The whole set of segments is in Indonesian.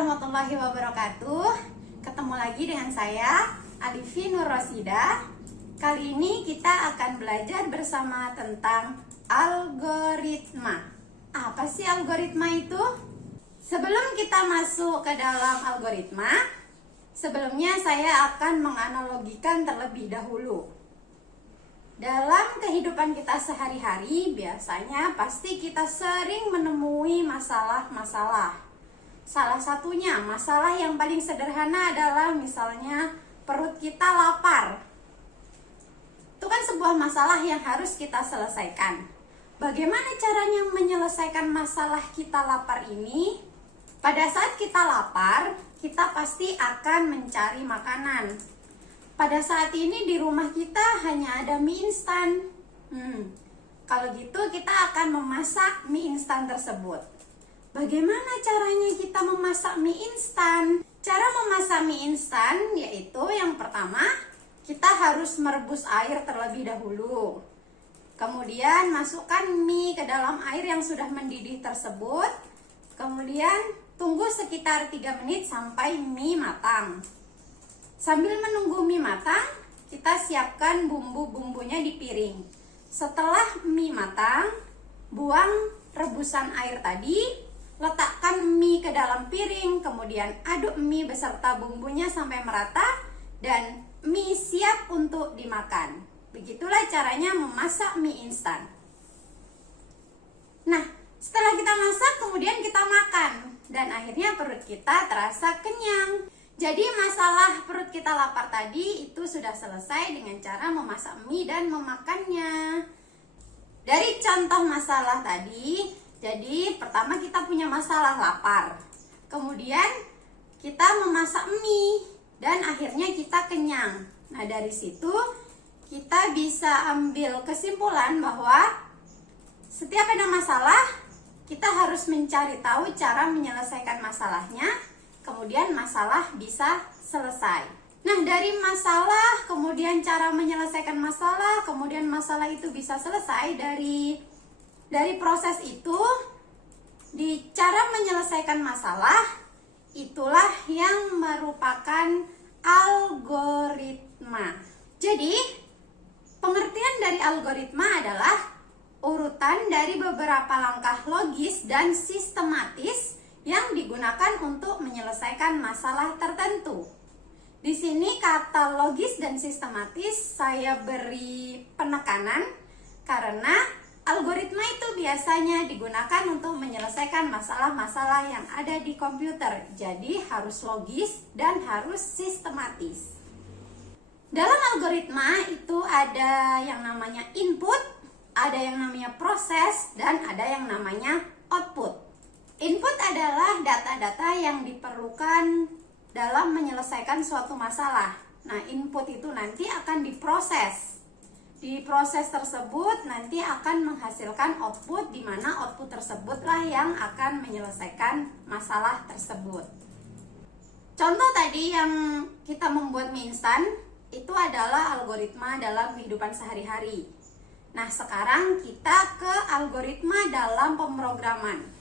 warahmatullahi wabarakatuh. Ketemu lagi dengan saya, Alifi Nur Rosida. Kali ini kita akan belajar bersama tentang algoritma. Apa sih algoritma itu? Sebelum kita masuk ke dalam algoritma, sebelumnya saya akan menganalogikan terlebih dahulu. Dalam kehidupan kita sehari-hari, biasanya pasti kita sering menemui masalah-masalah. Salah satunya, masalah yang paling sederhana adalah misalnya perut kita lapar. Itu kan sebuah masalah yang harus kita selesaikan. Bagaimana caranya menyelesaikan masalah kita lapar ini? Pada saat kita lapar, kita pasti akan mencari makanan. Pada saat ini di rumah kita hanya ada mie instan. Kalau gitu kita akan memasak mie instan tersebut. Bagaimana caranya kita memasak mie instan? Cara memasak mie instan yaitu yang pertama, kita harus merebus air terlebih dahulu. Kemudian masukkan mie ke dalam air yang sudah mendidih tersebut. Kemudian tunggu sekitar 3 menit sampai mie matang. Sambil menunggu mie matang, kita siapkan bumbu-bumbunya di piring. Setelah mie matang, buang rebusan air tadi, letakkan mie ke dalam piring, kemudian aduk mie beserta bumbunya sampai merata, dan mie siap untuk dimakan. Begitulah caranya memasak mie instan. Nah, setelah kita masak, kemudian kita makan, dan akhirnya perut kita terasa kenyang. Jadi masalah perut kita lapar tadi itu sudah selesai dengan cara memasak mie dan memakannya. Dari contoh masalah tadi, jadi pertama kita punya masalah lapar. Kemudian kita memasak mie dan akhirnya kita kenyang. Nah, dari situ kita bisa ambil kesimpulan bahwa setiap ada masalah, kita harus mencari tahu cara menyelesaikan masalahnya. Kemudian masalah bisa selesai. Nah, dari masalah, kemudian cara menyelesaikan masalah, kemudian masalah itu bisa selesai. Dari proses itu, di cara menyelesaikan masalah, itulah yang merupakan algoritma. Jadi, pengertian dari algoritma adalah urutan dari beberapa langkah logis dan sistematis yang digunakan untuk menyelesaikan masalah tertentu. Di sini kata logis dan sistematis saya beri penekanan karena algoritma itu biasanya digunakan untuk menyelesaikan masalah-masalah yang ada di komputer. Jadi harus logis dan harus sistematis. Dalam algoritma itu ada yang namanya input, ada yang namanya proses, dan ada yang namanya output. Input adalah data-data yang diperlukan dalam menyelesaikan suatu masalah. Nah, input itu nanti akan diproses. Di proses tersebut nanti akan menghasilkan output, di mana output tersebutlah yang akan menyelesaikan masalah tersebut. Contoh tadi yang kita membuat mie instan, itu adalah algoritma dalam kehidupan sehari-hari. Nah, sekarang kita ke algoritma dalam pemrograman.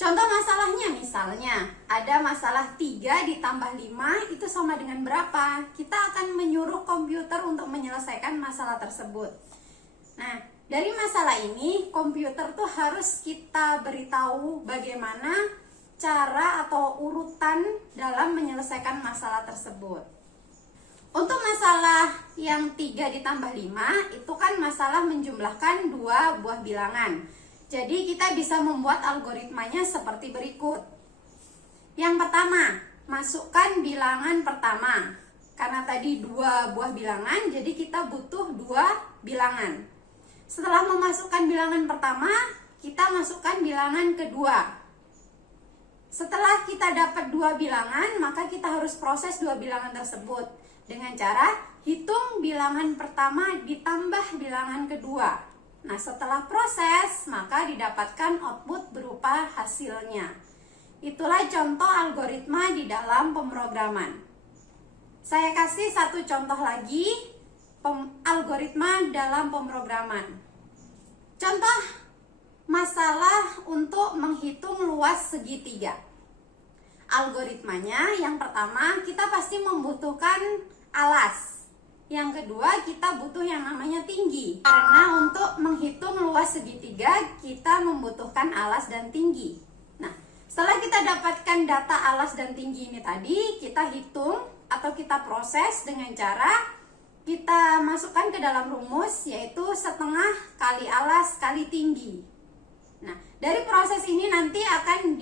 Contoh masalahnya misalnya, ada masalah 3 ditambah 5 itu sama dengan berapa? Kita akan menyuruh komputer untuk menyelesaikan masalah tersebut. Nah, dari masalah ini, komputer tuh harus kita beritahu bagaimana cara atau urutan dalam menyelesaikan masalah tersebut. Untuk masalah yang 3 ditambah 5, itu kan masalah menjumlahkan 2 buah bilangan. Jadi kita bisa membuat algoritmanya seperti berikut. Yang pertama, masukkan bilangan pertama. Karena tadi 2 buah bilangan, jadi kita butuh 2 bilangan. Setelah memasukkan bilangan pertama, kita masukkan bilangan kedua. Setelah kita dapat 2 bilangan, maka kita harus proses 2 bilangan tersebut dengan cara hitung bilangan pertama ditambah bilangan kedua. Nah, setelah proses, maka didapatkan output berupa hasilnya. Itulah contoh algoritma di dalam pemrograman. Saya kasih satu contoh lagi, algoritma dalam pemrograman. Contoh masalah untuk menghitung luas segitiga. Algoritmanya, yang pertama kita pasti membutuhkan alas. Yang kedua kita butuh yang namanya tinggi. Karena untuk menghitung luas segitiga kita membutuhkan alas dan tinggi. Nah, setelah kita dapatkan data alas dan tinggi ini tadi, kita hitung atau kita proses dengan cara kita masukkan ke dalam rumus, yaitu setengah kali alas kali tinggi. Nah, dari proses ini nanti akan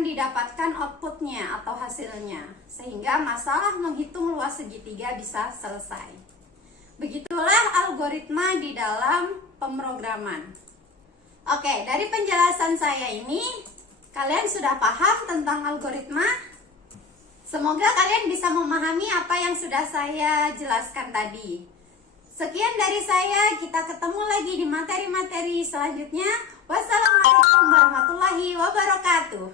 didapatkan outputnya atau hasilnya, sehingga masalah menghitung luas segitiga bisa selesai. Begitulah algoritma di dalam pemrograman. Oke, dari penjelasan saya ini kalian sudah paham tentang algoritma? Semoga kalian bisa memahami apa yang sudah saya jelaskan tadi. Sekian dari saya, kita ketemu lagi di materi-materi selanjutnya. Wassalamualaikum warahmatullahi wabarakatuh.